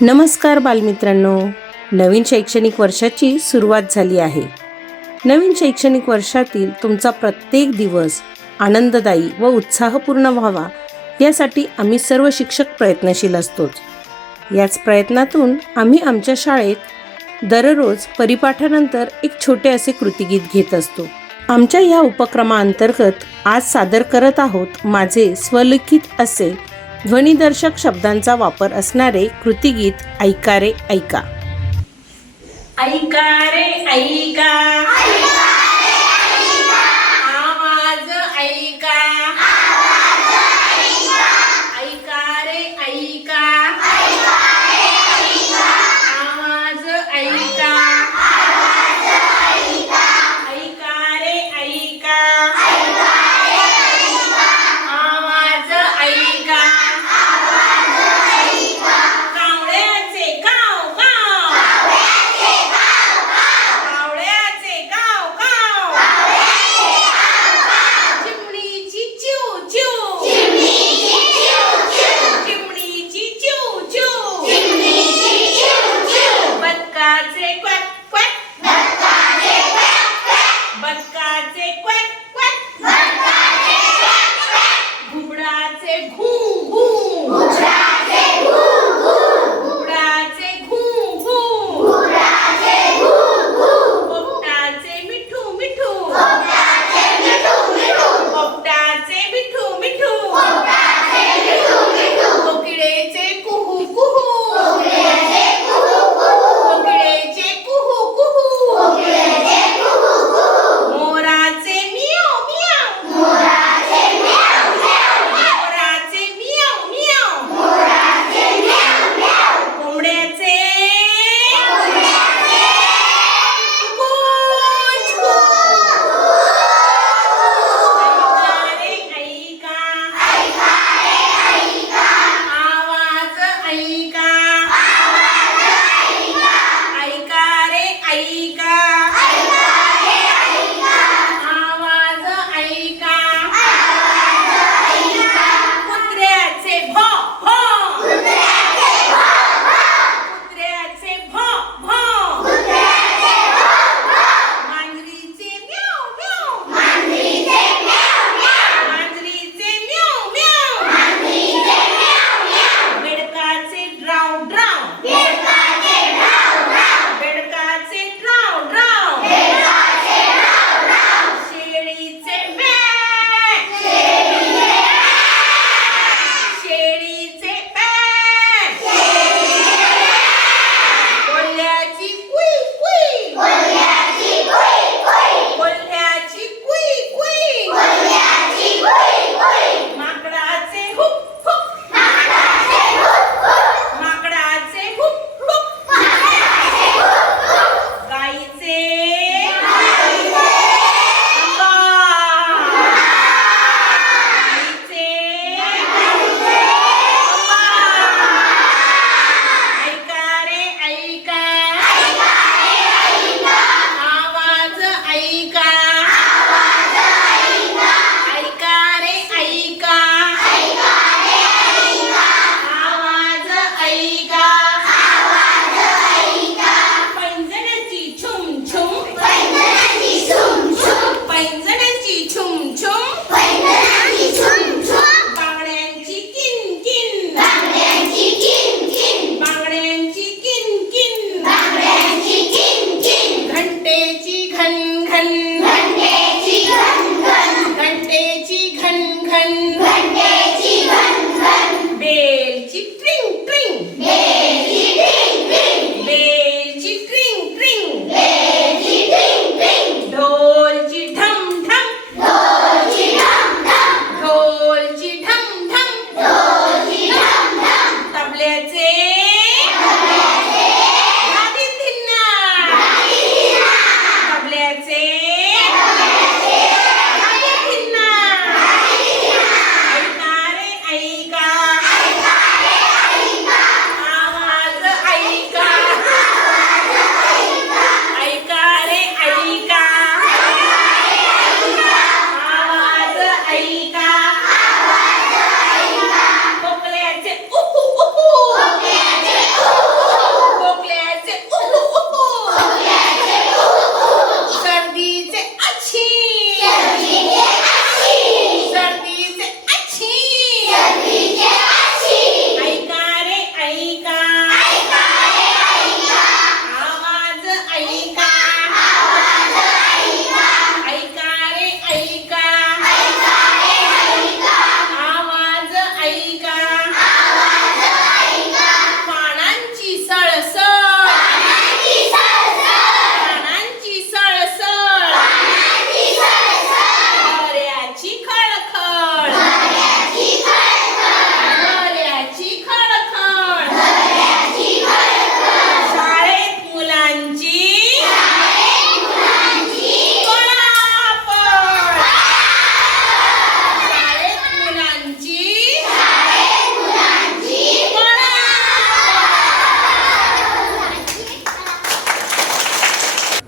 नमस्कार बालमित्रांनो. नवीन शैक्षणिक वर्षाची सुरुवात झाली आहे. नवीन शैक्षणिक वर्षातील तुमचा प्रत्येक दिवस आनंददायी व उत्साहपूर्ण व्हावा यासाठी आम्ही सर्व शिक्षक प्रयत्नशील असतोच. याच प्रयत्नातून आम्ही आमच्या शाळेत दररोज परिपाठानंतर एक छोटे असे कृतिगीत घेत असतो. आमच्या या उपक्रमाअंतर्गत आज सादर करत आहोत माझे स्वलिखित असे ध्वनिदर्शक शब्दांचा वापर असणारे कृतिगीत ऐकारे ऐका. ऐका रे ऐका. darse cuenta.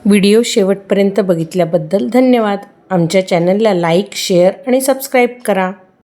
व्हिडिओ शेवटपर्यंत बघितल्याबद्दल धन्यवाद. आमच्या चॅनलला लाईक शेअर आणि सबस्क्राईब करा.